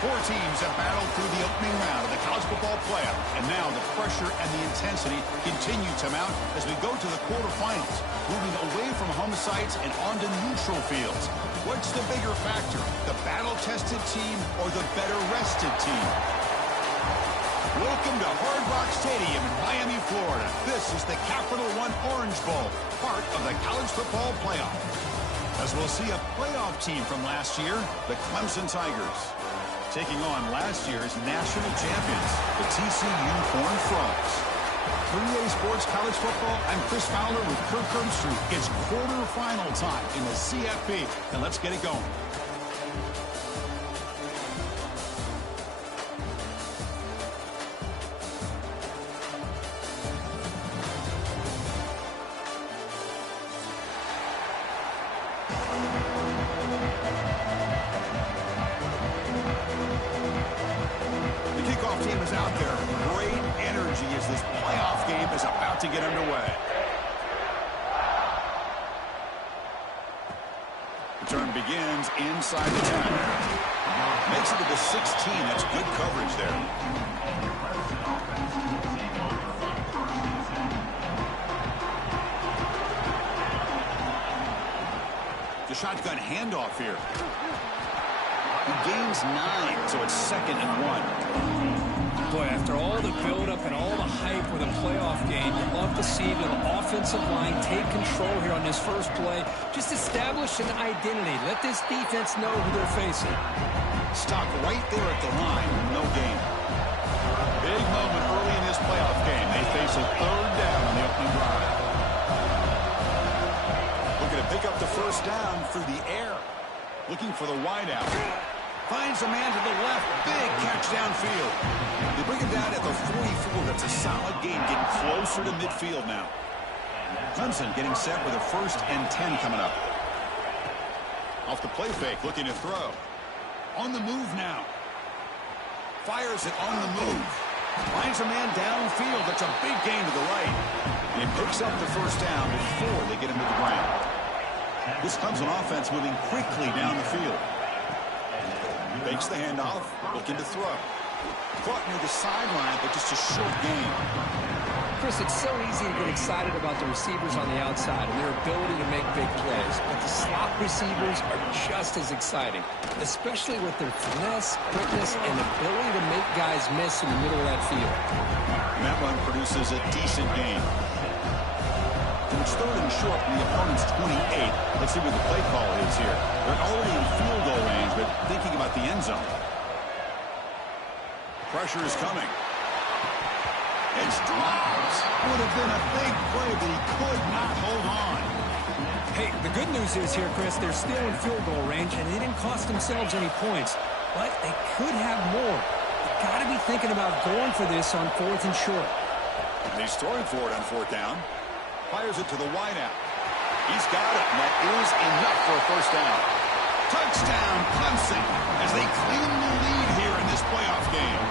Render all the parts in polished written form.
Four teams have battled through the opening round of the college football playoff, and now the pressure and the intensity continue to mount as we go to the quarterfinals, moving away from home sites and onto neutral fields. What's the bigger factor, the battle-tested team or the better-rested team? Welcome to Hard Rock Stadium in Miami, Florida. This is the Capital One Orange Bowl, part of the college football playoff. As we'll see a playoff team from last year, the Clemson Tigers, taking on last year's national champions, the TCU Horned Frogs. 3A Sports College Football, I'm Chris Fowler with Kirk Herbstreit. It's quarterfinal time in the CFP, and let's get it going. Team is out there. Great energy as this playoff game is about to get underway. The turn begins inside the 10. Makes it to the 16. That's good coverage there. The shotgun handoff here. He gains 9, so it's 2nd and 1. Boy, after all the build-up and all the hype with a playoff game, you'd love to see the offensive line take control here on this first play. Just establish an identity. Let this defense know who they're facing. Stop right there at the line. No gain. Big moment early in this playoff game. They face a 3rd down on the opening drive. Looking to pick up the first down through the air. Looking for the wideout. Finds a man to the left. Big catch downfield. They bring him down at the 44. That's a solid gain, getting closer to midfield now. Clemson getting set with a 1st and 10 coming up. Off the play fake, looking to throw. On the move now. Fires it on the move. Finds a man downfield. That's a big gain to the right. And picks up the first down before they get him to the ground. This Clemson offense moving quickly down the field. Fakes the handoff, looking to throw. Caught near the sideline, but just a short gain. Chris, it's so easy to get excited about the receivers on the outside and their ability to make big plays. But the slot receivers are just as exciting, especially with their finesse, quickness, and ability to make guys miss in the middle of that field. And that run produces a decent gain. It's 3rd and short from the opponent's 28. Let's see what the play call is here. They're already in field goal range, but thinking about the end zone. Pressure is coming. It's dropped. Would have been a big play, but he could not hold on. Hey, the good news is here, Chris, they're still in field goal range, and they didn't cost themselves any points. But they could have more. They've got to be thinking about going for this on 4th and short. He's throwing for it on 4th down. Fires it to the wideout. He's got it, and that is enough for a first down. Touchdown, Clemson, as they claim the lead here in this playoff game.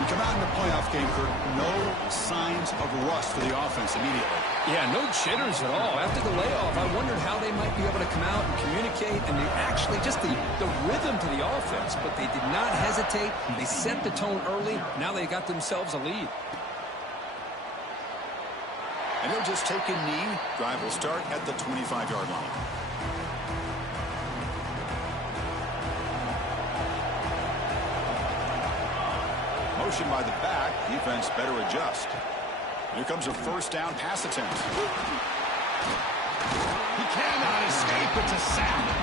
We come out in the playoff game, Kirk, no signs of rust for the offense immediately. Yeah, no jitters at all. After the layoff, I wondered how they might be able to come out and communicate and actually just the rhythm to the offense. But they did not hesitate. They set the tone early. Now they got themselves a lead. And he'll just take a knee. Drive will start at the 25-yard line. Motion by the back. Defense better adjust. Here comes a first down pass attempt. He cannot escape. It's a sack.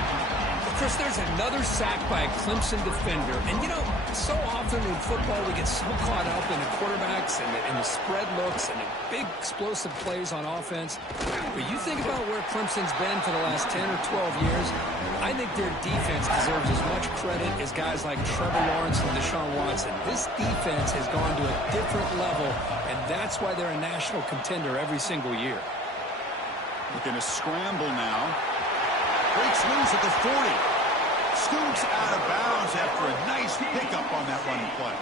Chris, there's another sack by a Clemson defender. And, you know, so often in football we get so caught up in the quarterbacks and the spread looks and the big explosive plays on offense. But you think about where Clemson's been for the last 10 or 12 years, I think their defense deserves as much credit as guys like Trevor Lawrence and Deshaun Watson. This defense has gone to a different level, and that's why they're a national contender every single year. Looking to scramble now. Breaks loose at the 40. Scoots out of bounds after a nice pickup on that running play.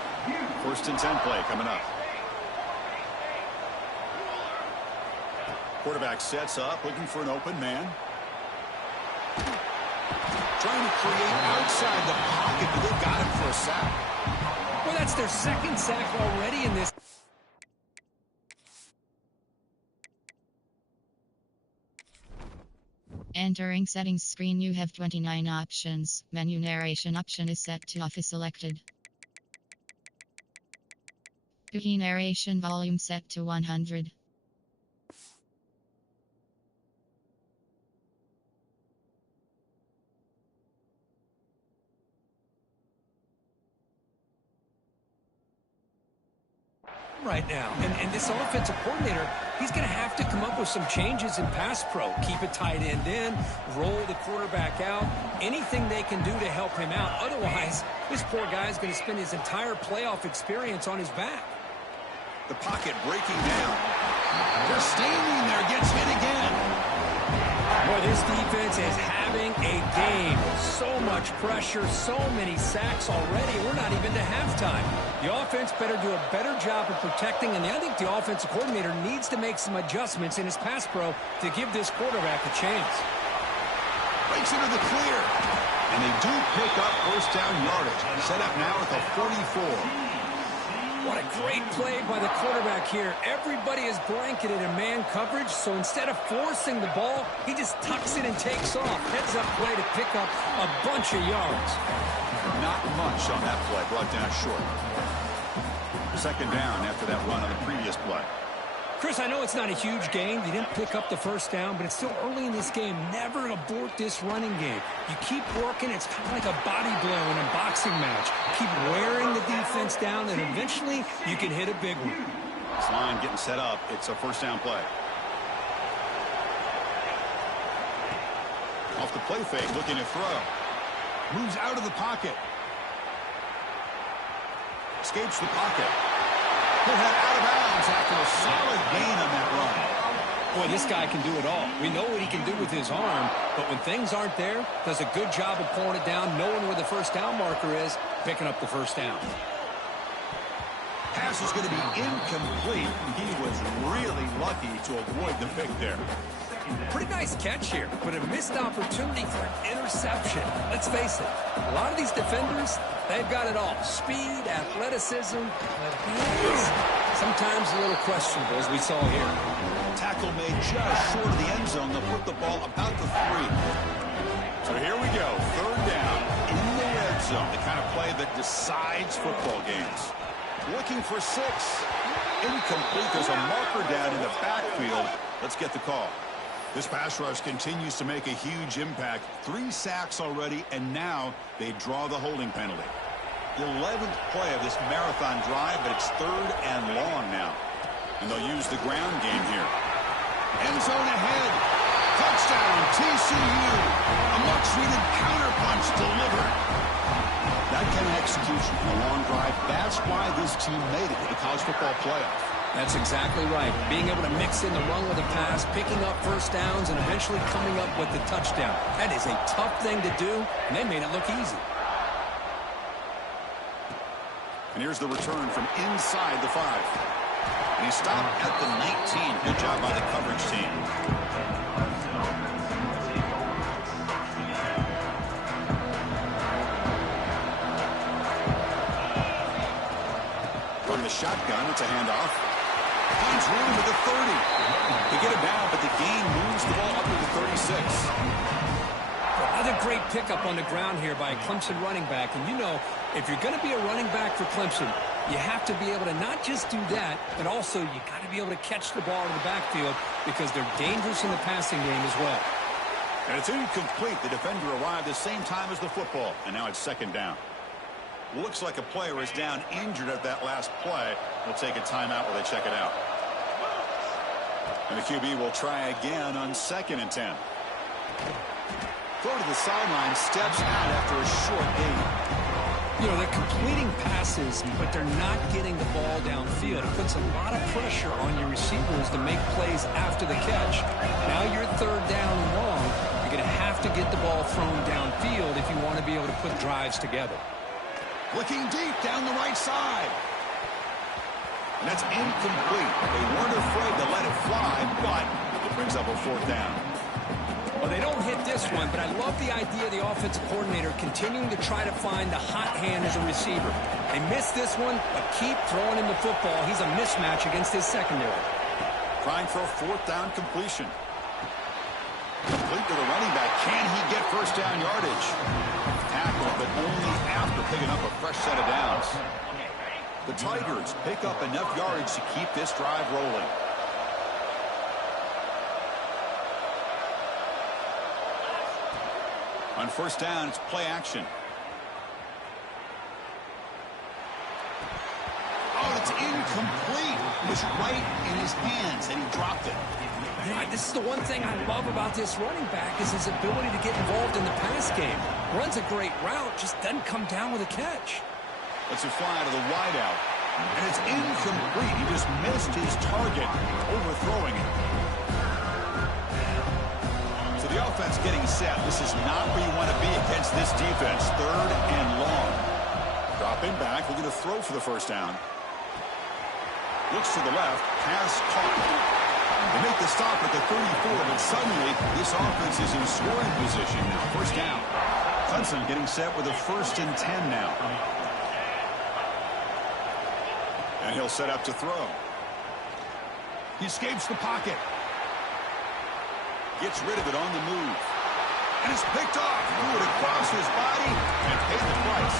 1st and 10 play coming up. Quarterback sets up, looking for an open man. Trying to to create outside the pocket, but they got him for a sack. Well, that's their second sack already in this. Entering settings screen, you have 29 options. Menu narration option is set to off is selected. Key narration volume set to 100. Right now. And this offensive coordinator, he's going to have to come up with some changes in pass pro. Keep a tight end in, roll the quarterback out, anything they can do to help him out. Otherwise, this poor guy's going to spend his entire playoff experience on his back. The pocket breaking down. Just standing there, gets hit again. Boy, this defense is having a game. So much pressure, so many sacks already. We're not even to halftime. The offense better do a better job of protecting, and I think the offensive coordinator needs to make some adjustments in his pass pro to give this quarterback a chance. Breaks into the clear. And they do pick up first down yardage. Set up now at the 44. What a great play by the quarterback here. Everybody is blanketed in man coverage, so instead of forcing the ball, he just tucks it and takes off. Heads-up play to pick up a bunch of yards. Not much on that play, brought down short. Second down after that run on the previous play. Chris, I know it's not a huge game. You didn't pick up the first down, but it's still early in this game. Never abort this running game. You keep working. It's kind of like a body blow in a boxing match. Keep wearing the defense down, and eventually you can hit a big one. This line getting set up. It's a first down play. Off the play fake, looking to throw. Moves out of the pocket. Escapes the pocket. Put head out of bounds after a solid gain on that run. Boy, this guy can do it all. We know what he can do with his arm, but when things aren't there, does a good job of pulling it down, knowing where the first down marker is, picking up the first down. Pass is going to be incomplete. He was really lucky to avoid the pick there. Pretty nice catch here, but a missed opportunity for an interception. Let's face it, a lot of these defenders, they've got it all. Speed, athleticism, but sometimes a little questionable, as we saw here. Tackle made just short of the end zone. They'll put the ball about the 3. So here we go, third down in the red zone. The kind of play that decides football games. Looking for 6. Incomplete. There's a marker down in the backfield. Let's get the call. This pass rush continues to make a huge impact. 3 sacks already, and now they draw the holding penalty. The 11th play of this marathon drive, but it's third and long now. And they'll use the ground game here. End zone ahead. Touchdown, TCU. A much-needed counterpunch delivered. That kind of execution in a long drive, that's why this team made it to the college football playoff. That's exactly right. Being able to mix in the run with a pass, picking up first downs, and eventually coming up with the touchdown. That is a tough thing to do, and they made it look easy. And here's the return from inside the 5. And he stopped at the 19. Good job by the coverage team. From the shotgun, it's a handoff. Finds room at the 30. They get it down, but the gain moves the ball up to the 36. Another great pickup on the ground here by a Clemson running back. And you know, if you're going to be a running back for Clemson, you have to be able to not just do that, but also you got to be able to catch the ball in the backfield because they're dangerous in the passing game as well. And it's incomplete. The defender arrived the same time as the football, and now it's second down. Looks like a player is down injured at that last play. We'll take a timeout while they check it out. And the QB will try again on 2nd and 10. Throw to the sideline, steps out after a short gain. You know, they're completing passes, but they're not getting the ball downfield. It puts a lot of pressure on your receivers to make plays after the catch. Now you're third down and long. You're going to have to get the ball thrown downfield if you want to be able to put drives together. Looking deep down the right side. And that's incomplete. They weren't afraid to let it fly, but it brings up a 4th down. Well, they don't hit this one, but I love the idea of the offensive coordinator continuing to try to find the hot hand as a receiver. They missed this one, but keep throwing him the football. He's a mismatch against his secondary. Trying for a 4th down completion. Complete to the running back. Can he get first down yardage? Tackle, but only after picking up a fresh set of downs. The Tigers pick up enough yardage to keep this drive rolling. On first down, it's play action. Oh, it's incomplete. It was right in his hands, and he dropped it. This is the one thing I love about this running back is his ability to get involved in the pass game. Runs a great route, just doesn't come down with a catch. Let's it fly to the wideout. And it's incomplete. He just missed his target, overthrowing it. So the offense getting set. This is not where you want to be against this defense. 3rd and long. Dropping back, looking to throw for the first down. Looks to the left, pass caught. They make the stop at the 34, but suddenly this offense is in scoring position now. First down. Clemson getting set with a 1st and 10 now. And he'll set up to throw. He escapes the pocket. Gets rid of it on the move. And it's picked off. Threw it across his body and paid the price.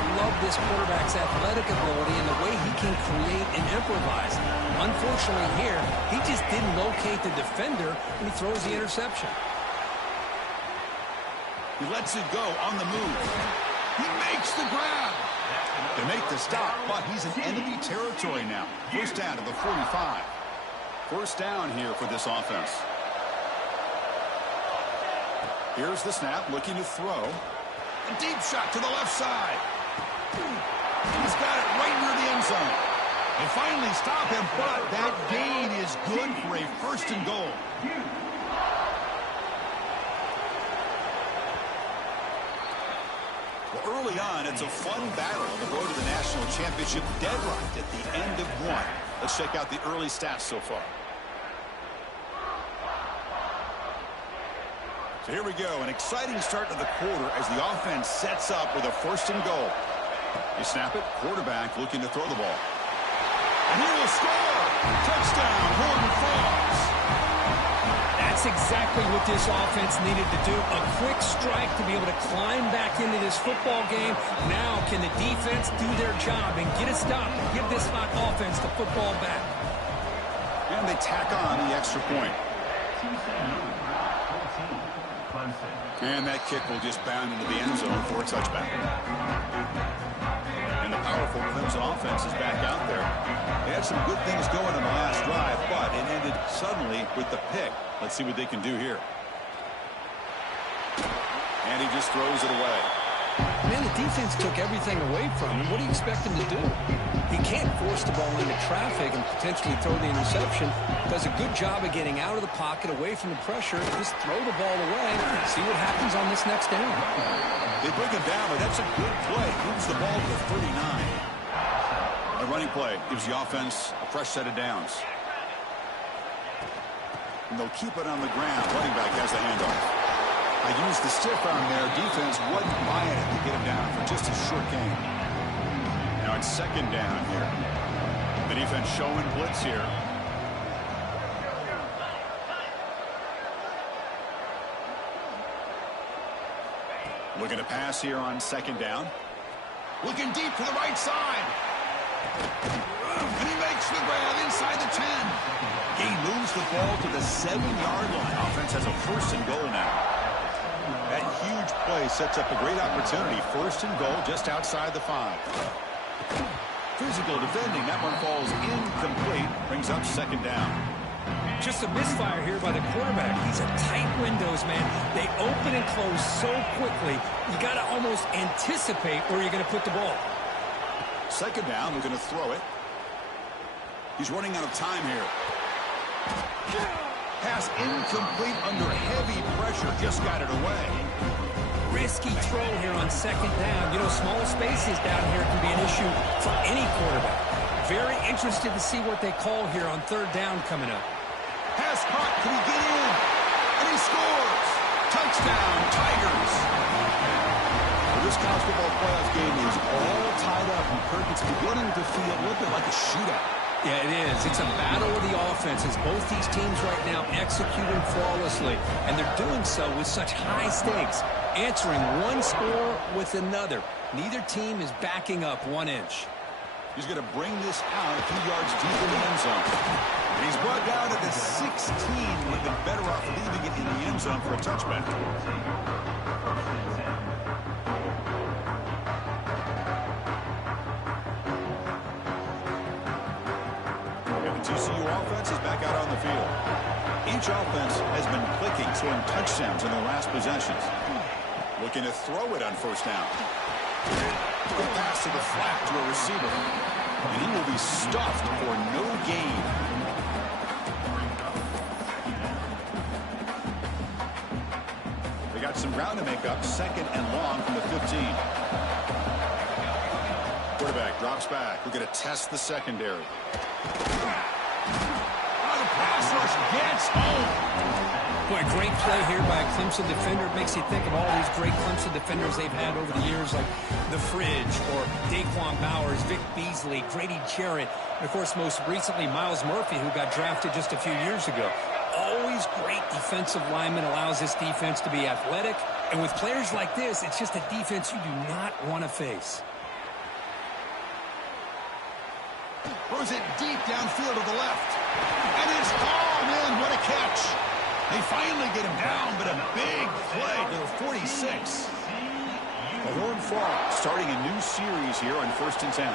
I love this quarterback's athletic ability and the way he can create and improvise. Unfortunately here, he just didn't locate the defender when he throws the interception. He lets it go on the move. He makes the grab. They make the stop, but he's in enemy territory now. First down to the 45. First down here for this offense. Here's the snap, looking to throw. A deep shot to the left side. He's got it right near the end zone. They finally stop him, but that gain is good for a 1st and goal. Well, early on, it's a fun battle on the road to the national championship, deadlocked at the end of 1. Let's check out the early stats so far. So here we go, an exciting start to the quarter as the offense sets up with a 1st and goal. They snap it, quarterback looking to throw the ball. And he will score! Touchdown, Horton Frogs! That's exactly what this offense needed to do. A quick strike to be able to climb back into this football game. Now can the defense do their job and get a stop and give this hot offense the football back. And they tack on the extra point. And that kick will just bound into the end zone for a touchback. And the powerful Clemson offense is back out there. They had some good things going on the last drive, but it ended suddenly with the pick. Let's see what they can do here. And he just throws it away. Man, the defense took everything away from him. What do you expect him to do? He can't force the ball into traffic and potentially throw the interception. Does a good job of getting out of the pocket, away from the pressure. Just throw the ball away. See what happens on this next down. They bring him down, but that's a good play. Moves the ball to the 39. A running play gives the offense a fresh set of downs. And they'll keep it on the ground. Running back has the handoff. I used the stiff arm there. Defense wasn't buying it to get him down for just a short gain. Now it's 2nd down here. The defense showing blitz here. Looking to pass here on 2nd down. Looking deep to the right side. And he makes the grab inside the 10. He moves the ball to the 7-yard line. Offense has a 1st and goal now. That huge play sets up a great opportunity. 1st and goal just outside the 5. Physical defending. That one falls incomplete. Brings up 2nd down. Just a misfire here by the quarterback. These are tight windows, man. They open and close so quickly. You got to almost anticipate where you're going to put the ball. 2nd down. We're going to throw it. He's running out of time here. Pass incomplete under heavy pressure. Just got it away. Risky throw here on 2nd down. You know, small spaces down here can be an issue for any quarterback. Very interested to see what they call here on 3rd down coming up. Pass caught. Can he get in? And he scores! Touchdown, Tigers! Well, this college football playoff game is all tied up, and Kirk, it's beginning to feel a little bit like a shootout. Yeah, it is. It's a battle of the offenses. Both these teams right now executing flawlessly, and they're doing so with such high stakes, answering one score with another. Neither team is backing up 1 inch. He's going to bring this out a few yards deep in the end zone. And he's brought down at the 16. Would have been better off leaving it in the end zone for a touchback. TCU offense is back out on the field. Each offense has been clicking, scoring touchdowns in their last possessions. Looking to throw it on first down. A pass to the flat to a receiver. And he will be stuffed for no gain. They got some ground to make up. 2nd and long from the 15. Quarterback drops back. We're going to test the secondary. Pass rush gets home. Boy, great play here by a Clemson defender. It makes you think of all these great Clemson defenders they've had over the years, like The Fridge or Daquan Bowers, Vic Beasley, Grady Jarrett, and, of course, most recently, Myles Murphy, who got drafted just a few years ago. Always great defensive lineman, allows this defense to be athletic. And with players like this, it's just a defense you do not want to face. Throws it deep downfield to the left. And it's oh man, what a catch. They finally get him down, but a big play to the 46. The Horned Frog starting a new series here on 1st and 10.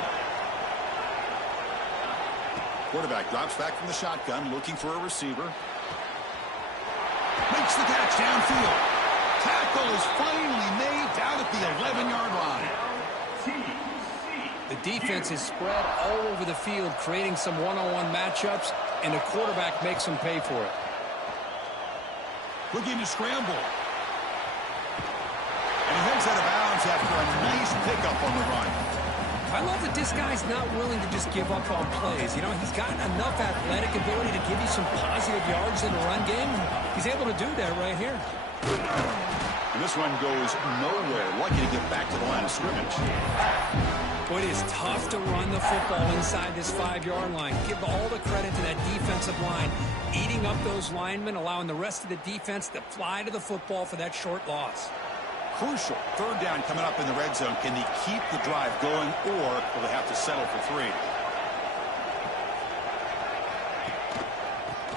Quarterback drops back from the shotgun, looking for a receiver. Makes the catch downfield. Tackle is finally made down at the 11-yard line. The defense is spread all over the field, creating some one-on-one matchups, and the quarterback makes them pay for it. Looking to scramble. And he heads out of bounds after a nice pickup on the run. I love that this guy's not willing to just give up on plays. You know, he's got enough athletic ability to give you some positive yards in the run game. He's able to do that right here. And this one goes nowhere. Lucky to get back to the line of scrimmage. Boy, it is tough to run the football inside this 5-yard line. Give all the credit to that defensive line, eating up those linemen, allowing the rest of the defense to fly to the football for that short loss. Crucial. 3rd down coming up in the red zone. Can they keep the drive going, or will they have to settle for 3?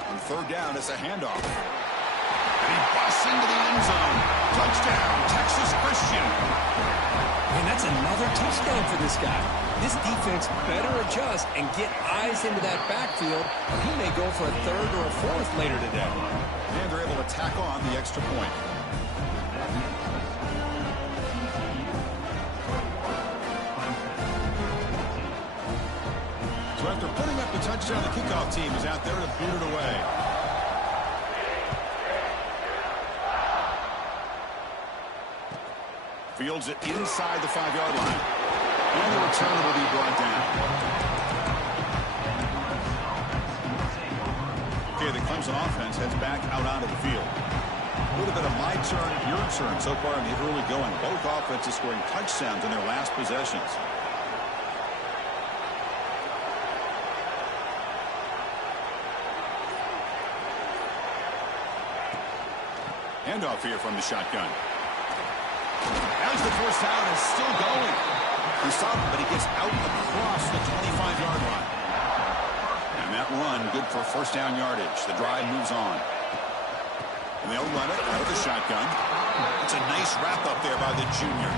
And 3rd down, it's a handoff. And he busts into the end zone. Touchdown, Texas Christian. And that's another touchdown for this guy. This defense better adjust and get eyes into that backfield. He may go for a 3rd or a 4th later today. And they're able to tack on the extra point. So after putting up the touchdown, the kickoff team is out there to boot it away. Fields it inside the 5-yard line. And the return will be brought down. Okay, the Clemson offense heads back out onto the field. A little bit of my turn, your turn so far in the early going. Both offenses scoring touchdowns in their last possessions. Handoff here from the shotgun. As the first down is still going. He stopped him, but he gets out across the 25-yard line. And that run, good for 1st down yardage. The drive moves on. And they'll run it out of the shotgun. It's a nice wrap up there by the junior.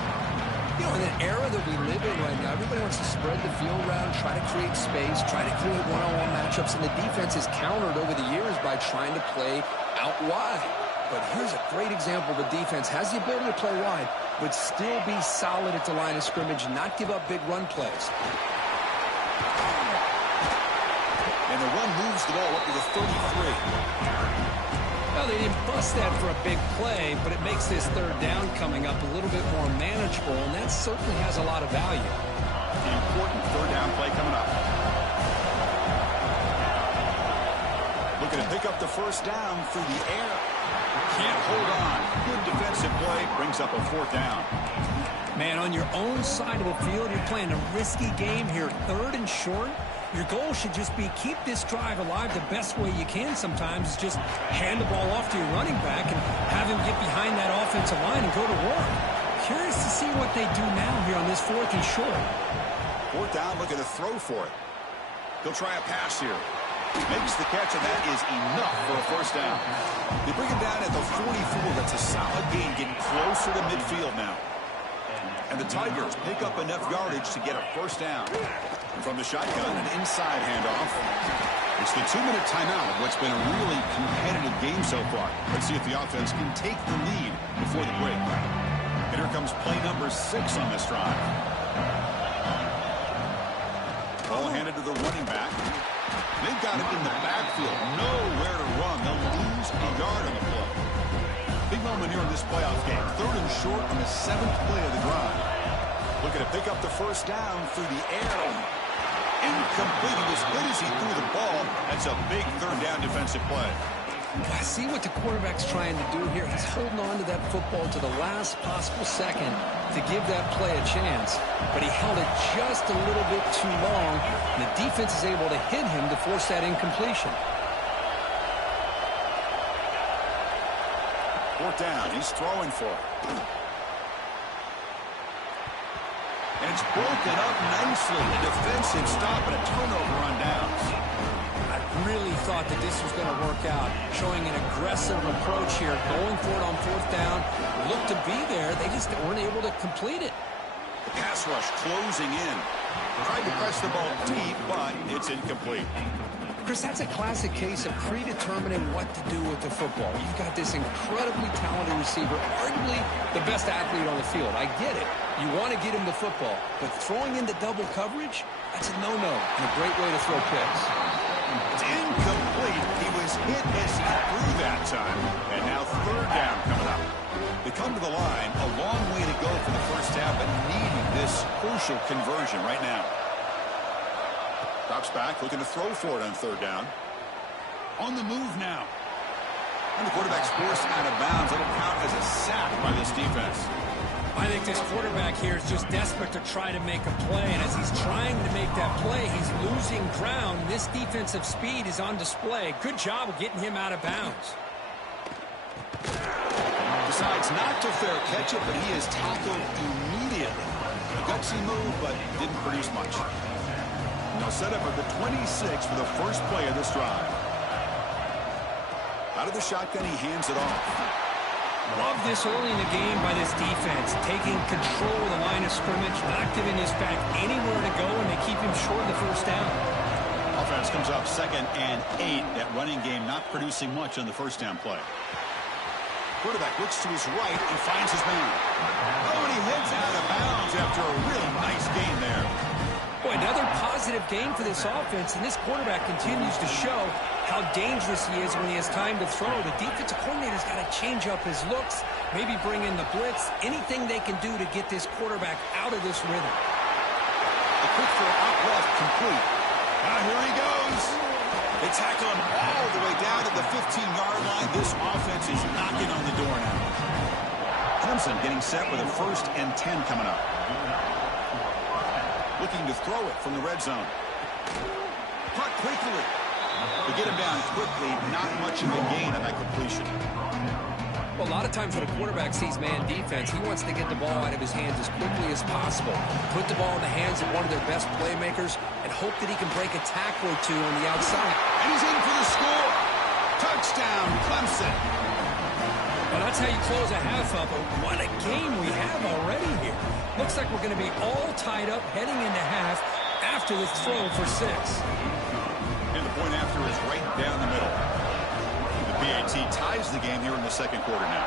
You know, in an era that we live in right now, everybody wants to spread the field around, try to create space, try to create one-on-one matchups, and the defense is countered over the years by trying to play out wide. But here's a great example. The defense has the ability to play wide, but still be solid at the line of scrimmage, not give up big run plays. And the run moves the ball up to the 33. Well, they didn't bust that for a big play, but it makes this 3rd down coming up a little bit more manageable, and that certainly has a lot of value. The important 3rd down play coming up. Looking to pick up the 1st down through the air. Can't hold on. Good defensive play. Brings up a 4th down. Man, on your own side of the field, you're playing a risky game here. 3rd and short. Your goal should just be keep this drive alive the best way you can sometimes. Is just hand the ball off to your running back and have him get behind that offensive line and go to work. Curious to see what they do now here on this 4th and short. 4th down, looking to throw for it. He'll try a pass here. Makes the catch, and that is enough for a 1st down. They bring him down at the 44. That's a solid gain, getting closer to midfield now. And the Tigers pick up enough yardage to get a 1st down. From the shotgun, an inside handoff. It's the 2-minute timeout of what's been a really competitive game so far. Let's see if the offense can take the lead before the break. And here comes play number 6 on this drive. Ball handed to the running back. They've got it in the backfield. Nowhere to run. They'll lose a yard on the play. Big moment here in this playoff game. 3rd and short on the 7th play of the drive. Looking to pick up the 1st down through the air. Incomplete. He was good as he threw the ball. That's a big 3rd down defensive play. I see what the quarterback's trying to do here. He's holding on to that football to the last possible second to give that play a chance. But he held it just a little bit too long, and the defense is able to hit him to force that incompletion. 4th down. He's throwing for it. And it's broken up nicely. A defensive stop and a turnover on downs. I really thought that this was going to work out, showing an aggressive approach here, going for it on 4th down. Looked to be there. They just weren't able to complete it. The pass rush closing in. Tried to press the ball deep, but it's incomplete. Chris, that's a classic case of predetermining what to do with the football. You've got this incredibly talented receiver, arguably the best athlete on the field. I get it. You want to get him the football, but throwing into double coverage, that's a no-no and a great way to throw picks. It's incomplete. He was hit as he threw that time. And now 3rd down coming up. They come to the line, a long way to go for the 1st half, but needing this crucial conversion right now. Drops back, looking to throw for it on 3rd down. On the move now. And the quarterback's forced out of bounds. It'll count as a sack by this defense. I think this quarterback here is just desperate to try to make a play, and as he's trying to make that play, he's losing ground. This defensive speed is on display. Good job of getting him out of bounds. Decides not to fair catch it, but he is tackled immediately. A gutsy move, but didn't produce much. They'll set up at the 26 for the 1st play of this drive. Out of the shotgun, he hands it off. Love this early in the game by this defense, taking control of the line of scrimmage, not giving his back anywhere to go, and they keep him short of the 1st down. Offense comes up 2nd and 8. That running game not producing much on the 1st down play. Quarterback looks to his right and finds his man. Oh, and he heads out of bounds after a really nice gain there. Boy, another positive game for this offense, and this quarterback continues to show how dangerous he is when he has time to throw. The defensive coordinator's got to change up his looks, maybe bring in the blitz, anything they can do to get this quarterback out of this rhythm. A quick throw out left, complete. Now here he goes. They tackle him all the way down to the 15-yard line. This offense is knocking on the door now. Clemson getting set with a 1st and 10 coming up. Looking to throw it from the red zone. Caught quickly. To get him down quickly, not much of a gain on that completion. Well, a lot of times when a quarterback sees man defense, he wants to get the ball out of his hands as quickly as possible. Put the ball in the hands of one of their best playmakers and hope that he can break a tackle or two on the outside. And he's in for the score. Touchdown, Clemson. Well, that's how you close a half up. But what a game we have already here. Looks like we're going to be all tied up heading into half after this throw for 6. And the point after is right down the middle. The BAT ties the game here in the 2nd quarter now.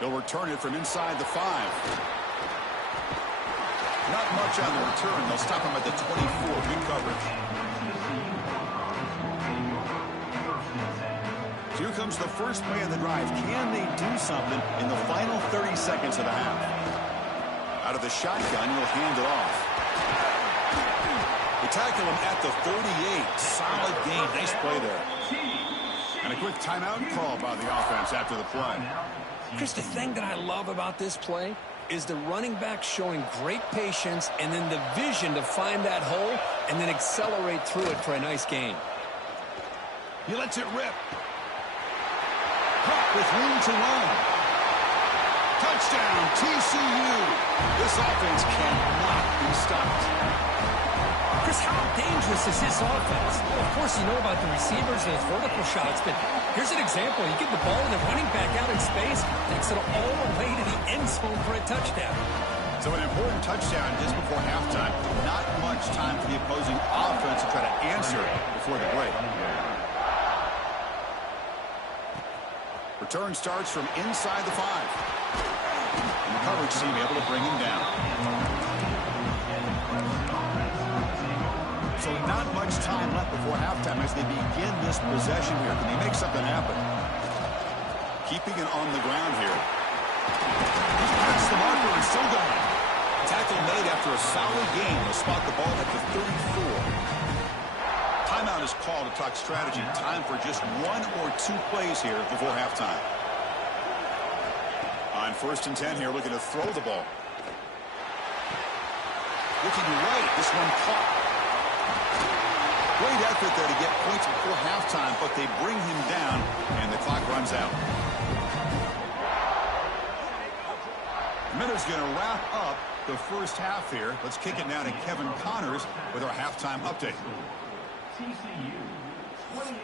They'll return it from inside the 5. Not much on the return. They'll stop him at the 24. Good coverage. Here comes the 1st play of the drive. Can they do something in the final 30 seconds of the half? Out of the shotgun, he'll hand it off. The tackle him at the 38. Solid gain. Nice play there. And a quick timeout call by the offense after the play. Chris, the thing that I love about this play is the running back showing great patience and then the vision to find that hole and then accelerate through it for a nice gain. He lets it rip. Caught with room to run. Touchdown, TCU. This offense cannot be stopped. Chris, how dangerous is this offense? Well, of course, you know about the receivers and his vertical shots, but here's an example. You give the ball and the running back out in space, takes it all the way to the end zone for a touchdown. So an important touchdown just before halftime. Not much time for the opposing offense to try to answer before the break. Return starts from inside the 5. And the coverage team able to bring him down. So not much time left before halftime as they begin this possession here. Can they make something happen? Keeping it on the ground here. He's past the marker and still going. Tackle made after a solid gain. They'll spot the ball at the 34. Timeout is called to talk strategy. Time for just 1 or 2 plays here before halftime. On 1st and 10 here, looking to throw the ball. Looking right. This one caught. Great effort there to get points before halftime, but they bring him down, and the clock runs out. Miller's going to wrap up the first half here. Let's kick it now to Kevin Connors with our halftime update. TCU 28,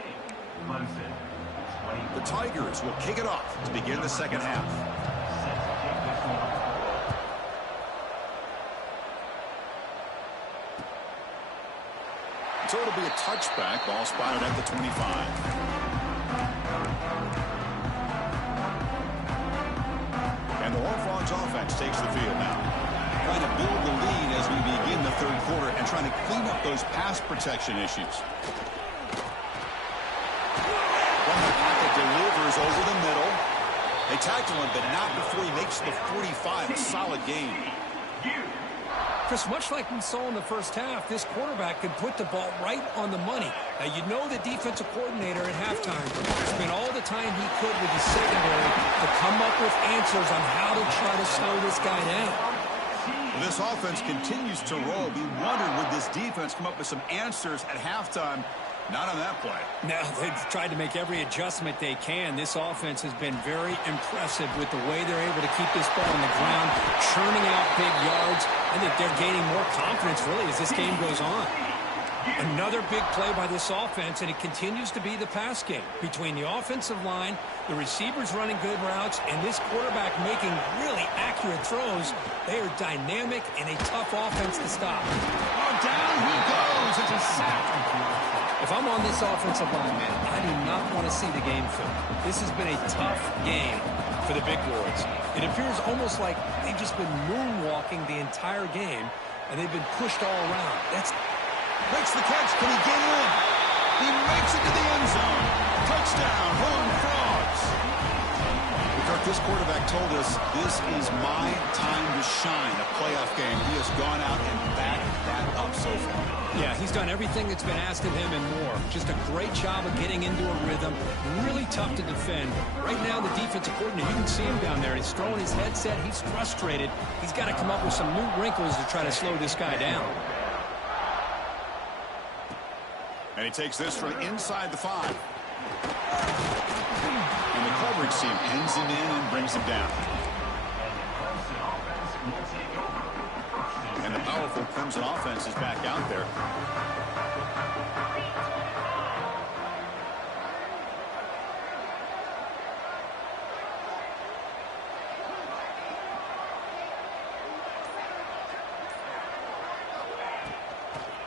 Clemson 20. The Tigers will kick it off to begin the second half. So it'll be a touchback. Ball spotted at the 25. And the Horned Frogs offense takes the field now. Trying to build the lead as we begin the third quarter and trying to clean up those pass protection issues. From the pocket, delivers over the middle. They tackle him, but not before he makes the 45. A solid gain. Chris, much like we saw in the first half, this quarterback could put the ball right on the money. Now, you know the defensive coordinator at halftime spent all the time he could with the secondary to come up with answers on how to try to slow this guy down. Well, this offense continues to roll. We wondered, would this defense come up with some answers at halftime? Not on that play. No, they've tried to make every adjustment they can. This offense has been very impressive with the way they're able to keep this ball on the ground, churning out big yards. I think they're gaining more confidence, really, as this game goes on. Another big play by this offense, and it continues to be the pass game. Between the offensive line, the receivers running good routes, and this quarterback making really accurate throws, they are dynamic and a tough offense to stop. Oh, down he goes. It's a sack. If I'm on this offensive line, man, I do not want to see the game film. This has been a tough game for the Big Boys. It appears almost like they've just been moonwalking the entire game, and they've been pushed all around. Makes the catch. Can he get in? He makes it to the end zone. Touchdown, Horned Frogs. This quarterback told us this is my time to shine, a playoff game. He has gone out and backed that up so far. Yeah, he's done everything that's been asked of him and more. Just a great job of getting into a rhythm. Really tough to defend. Right now, the defensive coordinator, you can see him down there. He's throwing his headset. He's frustrated. He's got to come up with some new wrinkles to try to slow this guy down. And he takes this from inside the 5. And the coverage team pins him in and brings him down. And the powerful Clemson offense is back out there.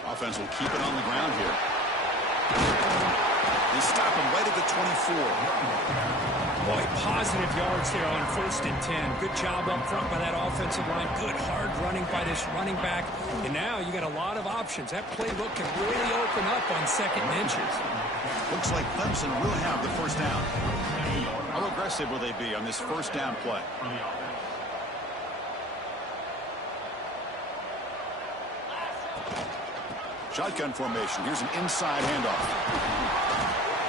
Offense will keep it on the ground here. They stop him right at the 24. Boy, positive yards there on 1st and 10. Good job up front by that offensive line. Good hard running by this running back. And now you got a lot of options. That playbook can really open up on 2nd and inches. Looks like Clemson will have the first down. How aggressive will they be on this first down play? Shotgun formation. Here's an inside handoff.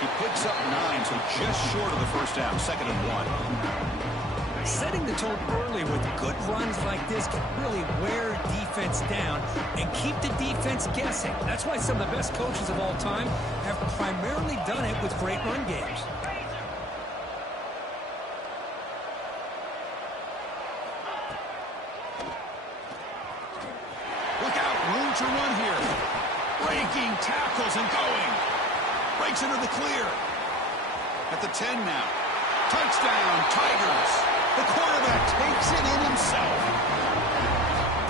He picks up 9, so just short of the first down. 2nd and 1. Setting the tone early with good runs like this can really wear defense down and keep the defense guessing. That's why some of the best coaches of all time have primarily done it with great run games. Look out, room to run here. Breaking tackles and going. Breaks into the clear. At the 10 now. Touchdown, Tigers. The quarterback takes it in himself.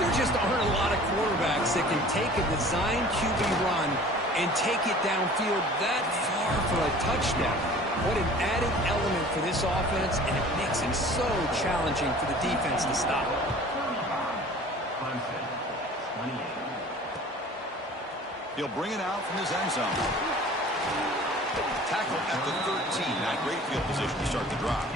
There just aren't a lot of quarterbacks that can take a design QB run and take it downfield that far for a touchdown. What an added element for this offense, and it makes it so challenging for the defense to stop. Clemson, 28. He'll bring it out from his end zone. Tackle at the 13. Not great field position to start the drive.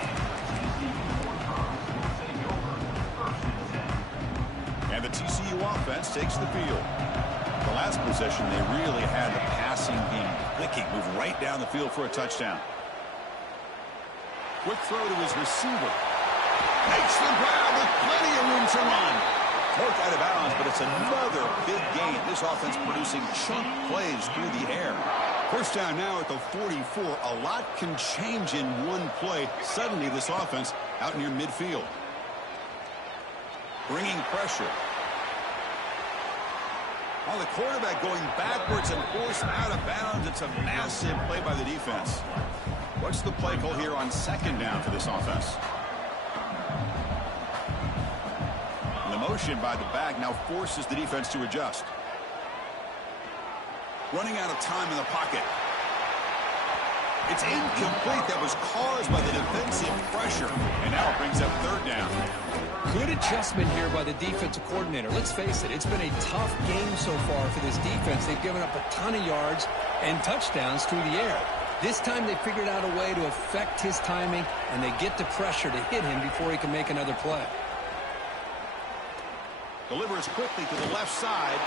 And the TCU offense takes the field. The last possession, they really had the passing game clicking. Move right down the field for a touchdown. Quick throw to his receiver. Makes the grab with plenty of room to run. Work out of bounds, but it's another big gain. This offense producing chunk plays through the air. First down now at the 44. A lot can change in one play. Suddenly this offense out near midfield. Bringing pressure. While the quarterback going backwards and forced out of bounds. It's a massive play by the defense. What's the play call here on 2nd down for this offense? And the motion by the back now forces the defense to adjust. Running out of time in the pocket. It's incomplete. That was caused by the defensive pressure. And now it brings up 3rd down. Good adjustment here by the defensive coordinator. Let's face it, it's been a tough game so far for this defense. They've given up a ton of yards and touchdowns through the air. This time they figured out a way to affect his timing, and they get the pressure to hit him before he can make another play. Delivers quickly to the left side.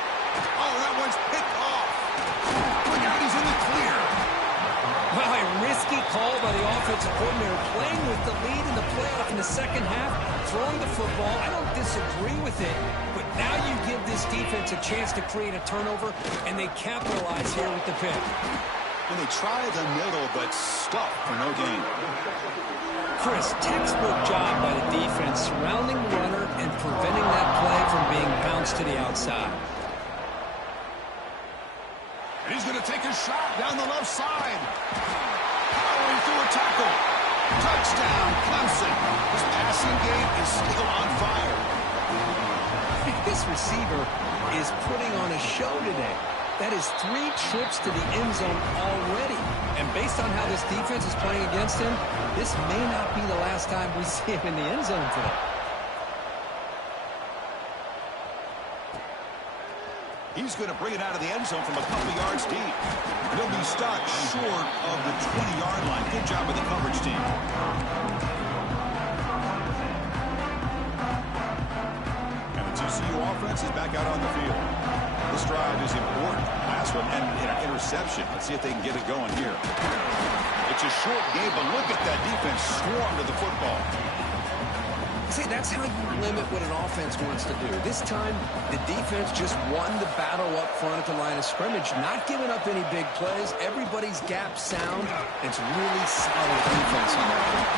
Oh, that one's picked off. Look out, he's in the clear. Well, a risky call by the offensive coordinator, playing with the lead in the playoff in the second half, throwing the football. I don't disagree with it, but now you give this defense a chance to create a turnover, and they capitalize here with the pick. And they try the middle, but stuck for no gain. Chris, textbook job by the defense surrounding the runner and preventing that play from being bounced to the outside. And he's going to take a shot down the left side. Powering through a tackle. Touchdown, Clemson. His passing game is still on fire. This receiver is putting on a show today. That is 3 trips to the end zone already. And based on how this defense is playing against him, this may not be the last time we see him in the end zone today. He's going to bring it out of the end zone from a couple yards deep. He'll be stopped short of the 20-yard line. Good job with the coverage team. And the TCU offense is back out on the field. This drive is important. Last one ended in an interception. Let's see if they can get it going here. It's a short game, but look at that defense swarm to the football. See, that's how you limit what an offense wants to do. This time, the defense just won the battle up front at the line of scrimmage, not giving up any big plays. Everybody's gap sound. It's really solid defense on that one.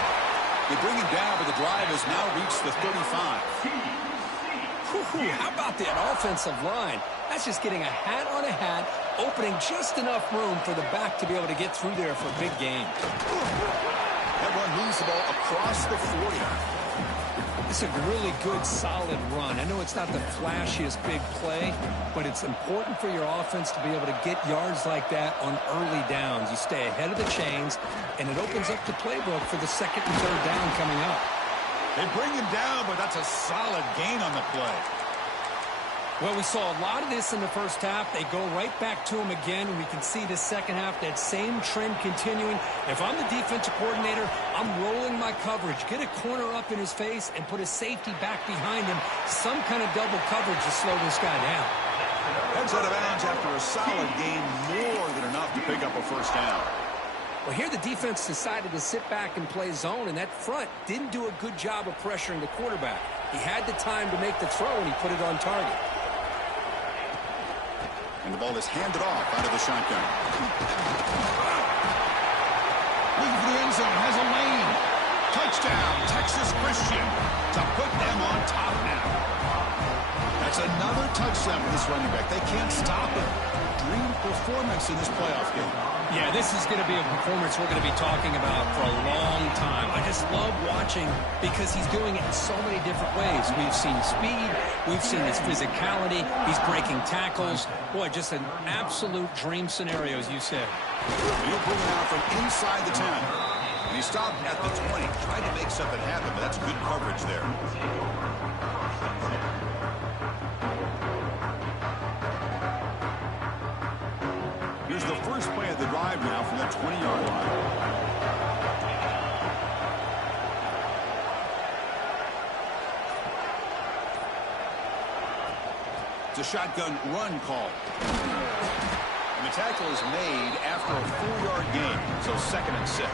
They bring him down, but the drive has now reached the 35. How about that offensive line? That's just getting a hat on a hat, opening just enough room for the back to be able to get through there for a big gain. That one moves the ball across the 40. It's a really good, solid run. I know it's not the flashiest big play, but it's important for your offense to be able to get yards like that on early downs. You stay ahead of the chains, and it opens up the playbook for the 2nd and 3rd down coming up. They bring him down, but that's a solid gain on the play. Well, we saw a lot of this in the first half. They go right back to him again, and we can see the second half, that same trend continuing. If I'm the defensive coordinator, I'm rolling my coverage. Get a corner up in his face and put a safety back behind him. Some kind of double coverage to slow this guy down. Heads out of bounds after a solid game, more than enough to pick up a first down. Well, here the defense decided to sit back and play zone, and that front didn't do a good job of pressuring the quarterback. He had the time to make the throw, and he put it on target. And the ball is handed off out of the shotgun. Looking for the end zone, has a lane. Touchdown, Texas Christian, to put them on top now. That's another touchdown for this running back. They can't stop him. Dream performance in this playoff game. Yeah, this is going to be a performance we're going to be talking about for a long time. I just love watching because he's doing it in so many different ways. We've seen speed. We've seen his physicality. He's breaking tackles. Boy, just an absolute dream scenario, as you said. He'll bring it out from inside the 10. And he stopped at the 20. Tried to make something happen, but that's good coverage there. Here's the first play of the drive now from the 20-yard line. It's a shotgun run call. And the tackle is made after a 4-yard gain, so 2nd and 6.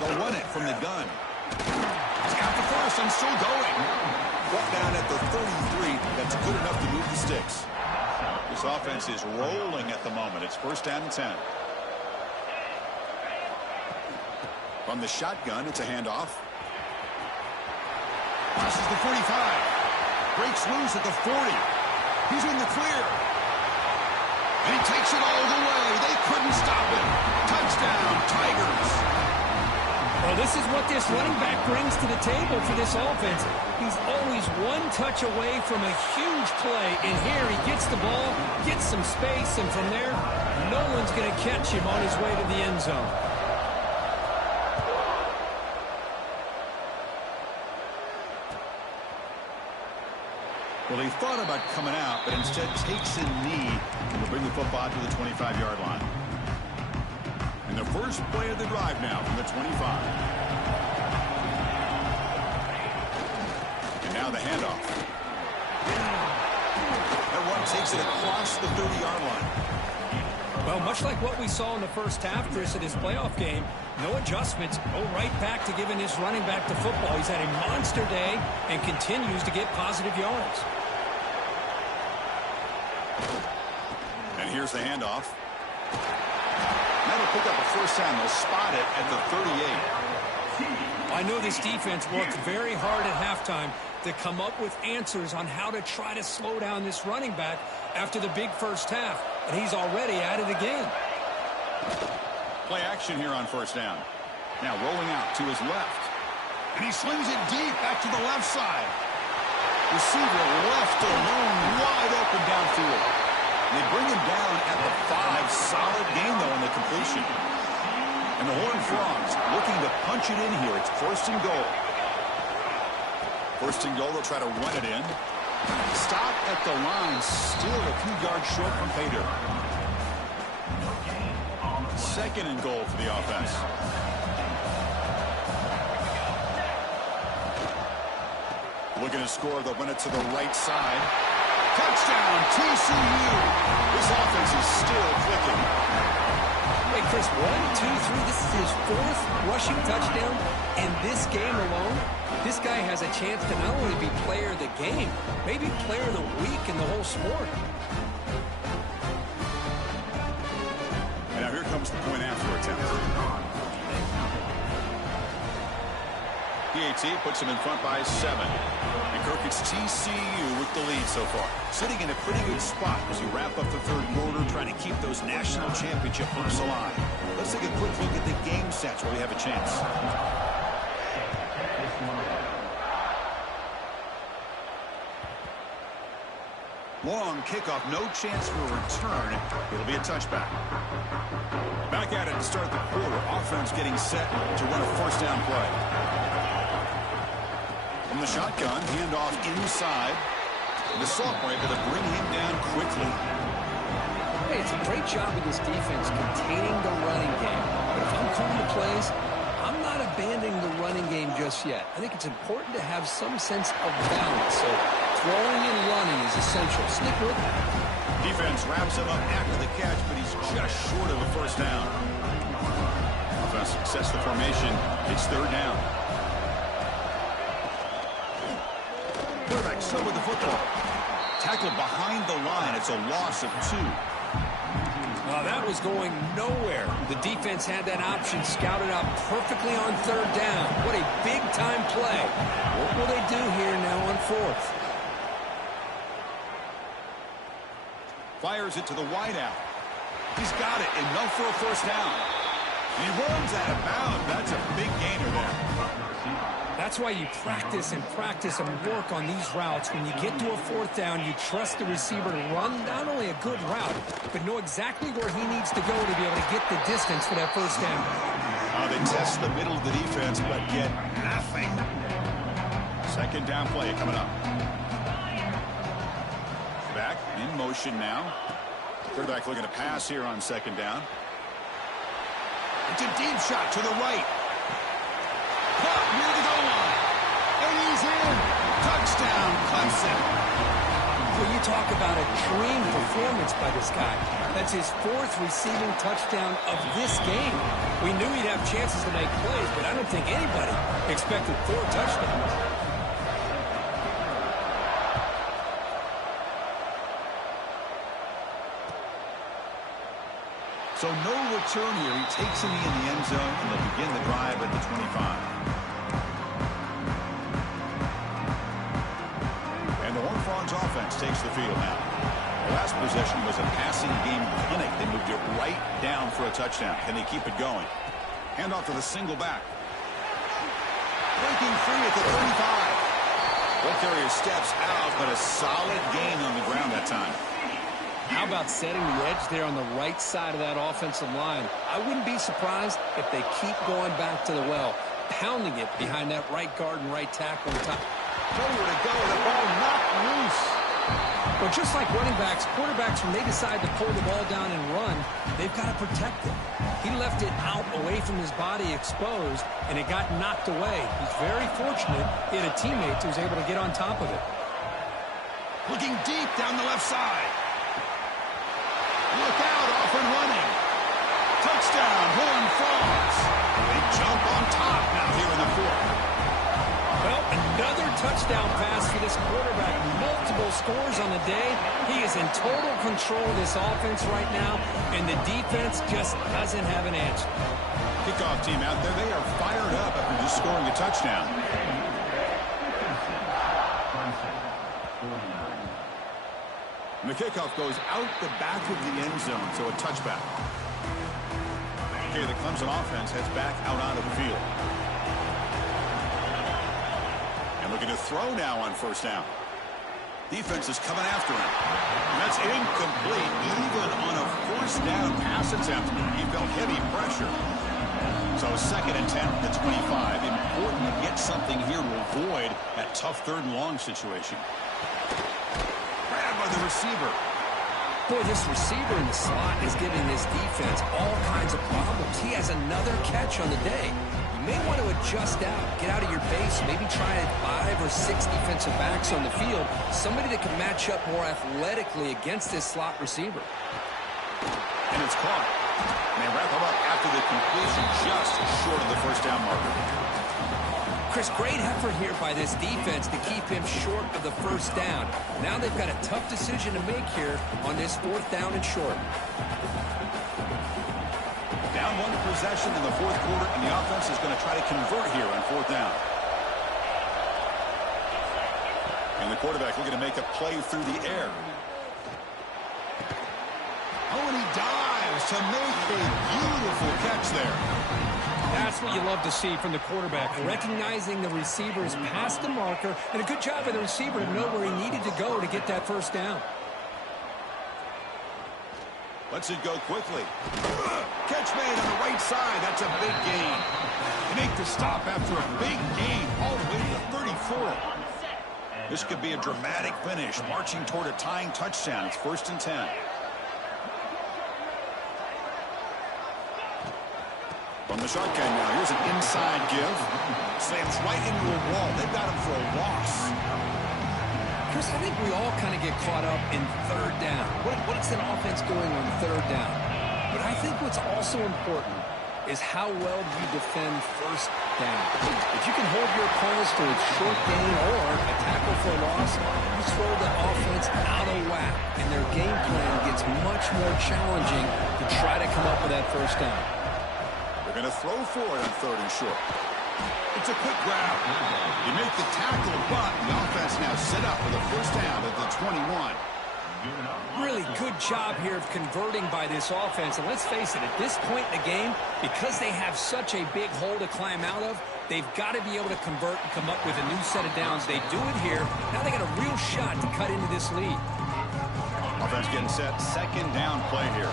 They'll run it from the gun. He's got the first and still going. Brought down at the 33. That's good enough to move the sticks. This offense is rolling at the moment. It's 1st down and 10. From the shotgun, it's a handoff. Passes the 45. Breaks loose at the 40. He's in the clear. And he takes it all the way. They couldn't stop him. Touchdown, Tigers. Well, this is what this running back brings to the table for this offense. He's always one touch away from a huge play. And here he gets the ball, gets some space, and from there, no one's going to catch him on his way to the end zone. Well, he thought about coming out, but instead takes a knee and will bring the football to the 25-yard line. And the first play of the drive now from the 25. And now the handoff. That one takes it across the 30-yard line. Well, much like what we saw in the first half, Chris, of this playoff game, no adjustments, go right back to giving his running back the football. He's had a monster day and continues to get positive yards. And here's the handoff. That'll pick up a first down. They'll spot it at the 38. I know this defense worked very hard at halftime to come up with answers on how to try to slow down this running back after the big first half, and he's already at it again. Play action here on 1st down. Now rolling out to his left. And he slings it deep back to the left side. Receiver left alone, wide open downfield. They bring him down at the 5. Solid gain, though, on the completion. And the Horned Frogs looking to punch it in here. It's 1st and goal. 1st and goal, they'll try to run it in. Stop at the line, still a few yards short from pay dirt. 2nd and goal for the offense. Looking to score, they'll run it to the right side. Touchdown, TCU. This offense is still clicking. Hey, Chris, 1, 2, 3. This is his 4th rushing touchdown in this game alone. This guy has a chance to not only be player of the game, maybe player of the week in the whole sport. And now here comes the point after attempt. PAT puts him in front by 7. And Kirk, it's TCU with the lead so far. Sitting in a pretty good spot as you wrap up the 3rd quarter, trying to keep those national championship hopes alive. Let's take a quick look at the game stats where we have a chance. Long kickoff, no chance for a return. It'll be a touchback. Back at it to start the quarter. Offense getting set to run a 1st down play. From the shotgun, handoff inside. The sophomore able to bring him down quickly. Hey, it's a great job of this defense containing the running game. But if I'm calling the plays, I'm not a expanding the running game just yet. I think it's important to have some sense of balance. So throwing and running is essential. Stick with it. Defense wraps him up after the catch, but he's just short of a first down. Offense sets the formation. It's third down. Quarterback still with the football. Tackled behind the line. It's a loss of 2. That was going nowhere. The defense had that option scouted out perfectly on third down. What a big-time play. What will they do here now on fourth? Fires it to the wideout. He's got it. Enough for a first down. He runs out of bounds. That's a big gainer there. That's why you practice and practice and work on these routes. When you get to a fourth down, you trust the receiver to run not only a good route, but know exactly where he needs to go to be able to get the distance for that first down. They test the middle of the defense, but get nothing. Second down play coming up. Back in motion now. Quarterback looking to pass here on second down. It's a deep shot to the right. Caught near the goal line. And he's in. Touchdown, Clemson. Well, you talk about a dream performance by this guy. That's his 4th receiving touchdown of this game. We knew he'd have chances to make plays, but I don't think anybody expected 4 touchdowns. So no return here. He takes him in the end zone, and they'll begin the drive at the 25. And the Horned Frogs offense takes the field now. The last possession was a passing game clinic. They moved it right down for a touchdown. Can they keep it going? Hand off to the single back. Breaking free at the 35. Ball carrier steps out, but a solid gain on the ground that time. How about setting the edge there on the right side of that offensive line? I wouldn't be surprised if they keep going back to the well, pounding it behind that right guard and right tackle on top. Nowhere to go, the ball knocked loose. Well, just like running backs, quarterbacks, when they decide to pull the ball down and run, they've got to protect it. He left it out away from his body exposed, and it got knocked away. He's very fortunate he had a teammate who was able to get on top of it. Looking deep down the left side. Look out, off and running. Touchdown, Horned Frogs. They jump on top now here in the 4th. Well, another touchdown pass for this quarterback. Multiple scores on the day. He is in total control of this offense right now, and the defense just doesn't have an answer. Kickoff team out there, they are fired up after just scoring a touchdown. And the kickoff goes out the back of the end zone, so a touchback. Okay, the Clemson offense heads back out onto the field. And looking to throw now on first down. Defense is coming after him. And that's incomplete. Even on a first down pass attempt, he felt heavy pressure. So second and 10 at the 25. Important to get something here to avoid that tough third and long situation. Grabbed by the receiver. Boy, this receiver in the slot is giving this defense all kinds of problems. He has another catch on the day. You may want to adjust out, get out of your base, maybe try 5 or 6 defensive backs on the field, somebody that can match up more athletically against this slot receiver. And it's caught. And they wrap him up after the completion, just short of the first down marker. Chris, great effort here by this defense to keep him short of the first down. Now they've got a tough decision to make here on this 4th down and short. Down 1 possession in the 4th quarter, and the offense is going to try to convert here on 4th down. And the quarterback looking to make a play through the air. Oh, and he dives to make a beautiful catch there. That's what you love to see from the quarterback, recognizing the receiver's past the marker, and a good job by the receiver to know where he needed to go to get that first down. Lets it go quickly. Catch made on the right side. That's a big gain. They make the stop after a big gain all the way to the 34. This could be a dramatic finish, marching toward a tying touchdown. It's 1st and 10. From From the shotgun now, here's an inside give. Slams right into a wall. They've got him for a loss. Chris, I think we all kind of get caught up in third down. What's an offense doing on third down? But I think what's also important is how well do you defend first down. If you can hold your opponents to a short gain or a tackle for a loss, you throw the offense out of whack, and their game plan gets much more challenging to try to come up with that first down. They're going to throw for it on third and short. It's a quick grab. You make the tackle, but the offense now set up for the first down at the 21. Really good job here of converting by this offense. And let's face it, at this point in the game, because they have such a big hole to climb out of, they've got to be able to convert and come up with a new set of downs. They do it here. Now they got a real shot to cut into this lead. Offense getting set. Second down play here.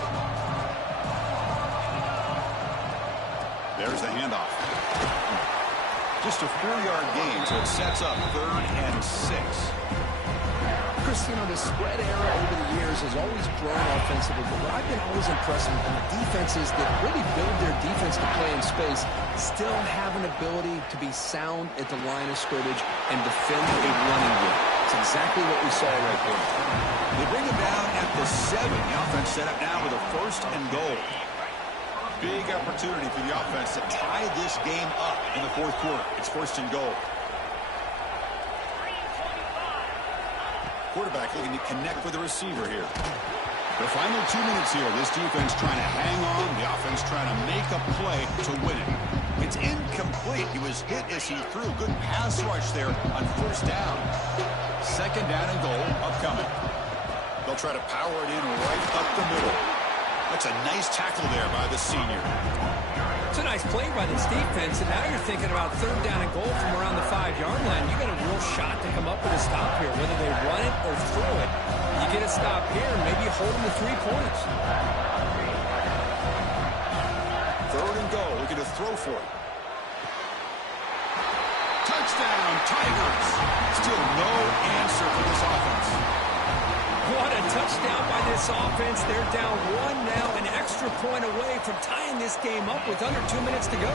There's the handoff. Just a 4-yard gain, so it sets up 3rd and 6. Chris, you know, the spread era over the years has always grown offensively, but what I've been always impressed with are defenses that really build their defense to play in space still have an ability to be sound at the line of scrimmage and defend a running game. It's exactly what we saw right there. They bring him down at the 7. The offense set up now with a 1st and goal. Big opportunity for the offense to tie this game up in the 4th quarter. It's 1st and goal. Quarterback looking to connect with the receiver here. The final 2 minutes here. This defense trying to hang on. The offense trying to make a play to win it. It's incomplete. He was hit as he threw. Good pass rush there on 1st down. 2nd down and goal upcoming. They'll try to power it in right up the middle. That's a nice tackle there by the senior. It's a nice play by this defense, and now you're thinking about 3rd down and goal from around the 5-yard line. You got a real shot to come up with a stop here, whether they run it or throw it. You get a stop here, and maybe you hold them to 3 points. 3rd and goal, looking to throw for it. Touchdown, Tigers. Still no answer for this offense. What a touchdown by this offense. They're down 1 now, an extra point away from tying this game up with under 2 minutes to go.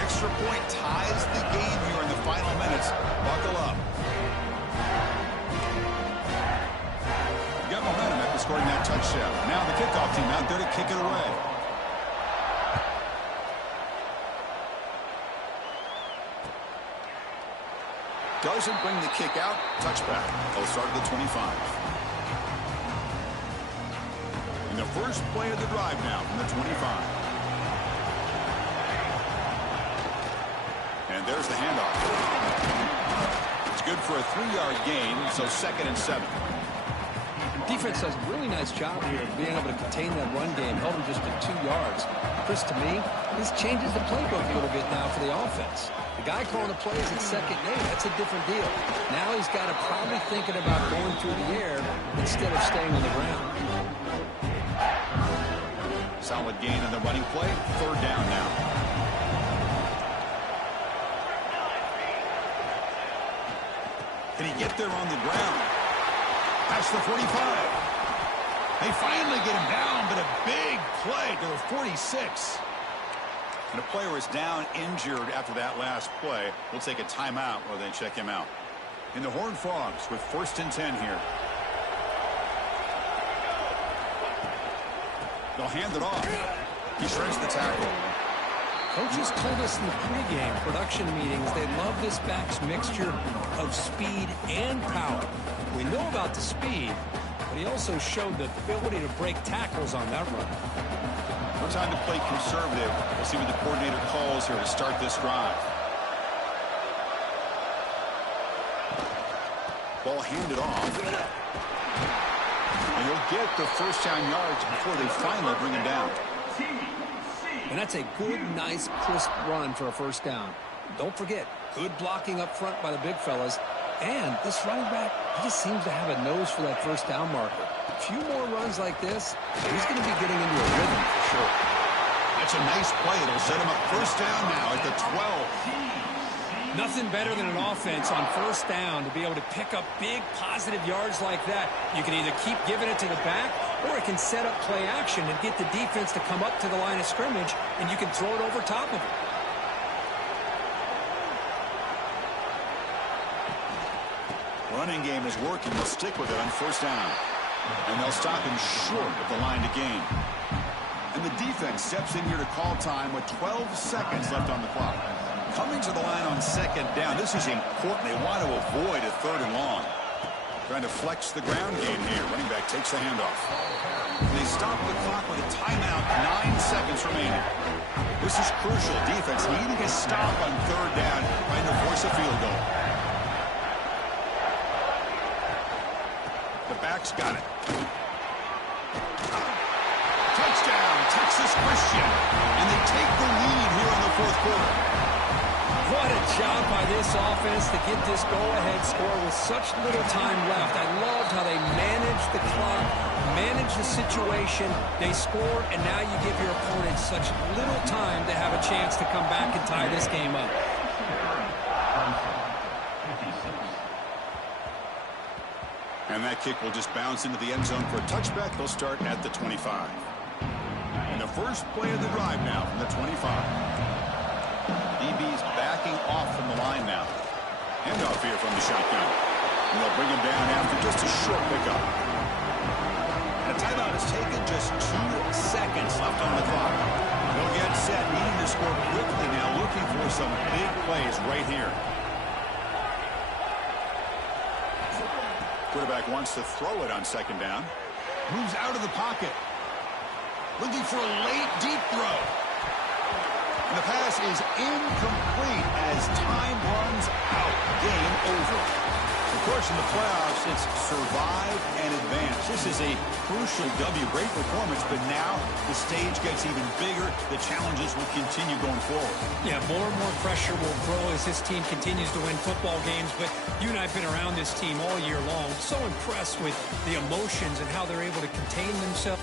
Extra point ties the game here in the final minutes. Buckle up. You got momentum after scoring that touchdown. Now the kickoff team out there to kick it away. Doesn't bring the kick out. Touchback. They'll start at the 25. In the first play of the drive now from the 25. And there's the handoff. It's good for a 3-yard gain, so 2nd and 7. Defense does a really nice job here of being able to contain that run game, held him just to 2 yards. Chris, to me, this changes the playbook a little bit now for the offense. The guy calling the plays at 2nd and 8, that's a different deal. Now he's got to probably thinking about going through the air instead of staying on the ground. Solid gain on the running play. 3rd down now. Can he get there on the ground? Past the 45. They finally get him down, but a big play to the 46. And a player is down injured after that last play. We'll take a timeout while they check him out. In the Horned Frogs with 1st and 10 here. They'll hand it off. He shrinks the tackle. Coaches told us in the pregame production meetings they love this back's mixture of speed and power. We know about the speed, but he also showed the ability to break tackles on that run. No time to play conservative. We'll see what the coordinator calls here to start this drive. Ball handed off. And he'll get the 1st down yards before they finally bring him down. And that's a good, nice, crisp run for a 1st down. Don't forget, good blocking up front by the big fellas. And this running back, he just seems to have a nose for that 1st down marker. A few more runs like this, he's going to be getting into a rhythm for sure. That's a nice play. It'll set him up 1st down now at the 12. Nothing better than an offense on 1st down to be able to pick up big positive yards like that. You can either keep giving it to the back Or it can set up play action and get the defense to come up to the line of scrimmage, and you can throw it over top of it. Running game is working. They'll stick with it on first down. And they'll stop him short of the line to gain. And the defense steps in here to call time with 12 seconds left on the clock. Coming to the line on second down. This is important. They want to avoid a third and long. Trying to flex the ground game here. Running back takes the handoff. They stop the clock with a timeout. 9 seconds remaining. This is crucial. Defense needing a stop on third down, trying to force a field goal. The back's got it. Touchdown, Texas Christian. And they take the lead here in the fourth quarter. What a job by this offense to get this go-ahead score with such little time left. I loved how they managed the clock, managed the situation. They scored, and now you give your opponent such little time to have a chance to come back and tie this game up. And that kick will just bounce into the end zone for a touchback. They'll start at the 25. And the first play of the drive now from the 25. DB's backing off from the line now. Handoff here from the shotgun. And they'll bring him down after just a short pickup. And a timeout is taken, just 2 seconds left on the clock. They'll get set, needing to score quickly now, looking for some big plays right here. Quarterback wants to throw it on second down. Moves out of the pocket. Looking for a late, deep throw. And the pass is incomplete as time runs out. Game over. Of course, in the playoffs, it's survive and advance. This is a crucial W. Great performance, but now the stage gets even bigger. The challenges will continue going forward. Yeah, more and more pressure will grow as this team continues to win football games, but you and I have been around this team all year long. So impressed with the emotions and how they're able to contain themselves.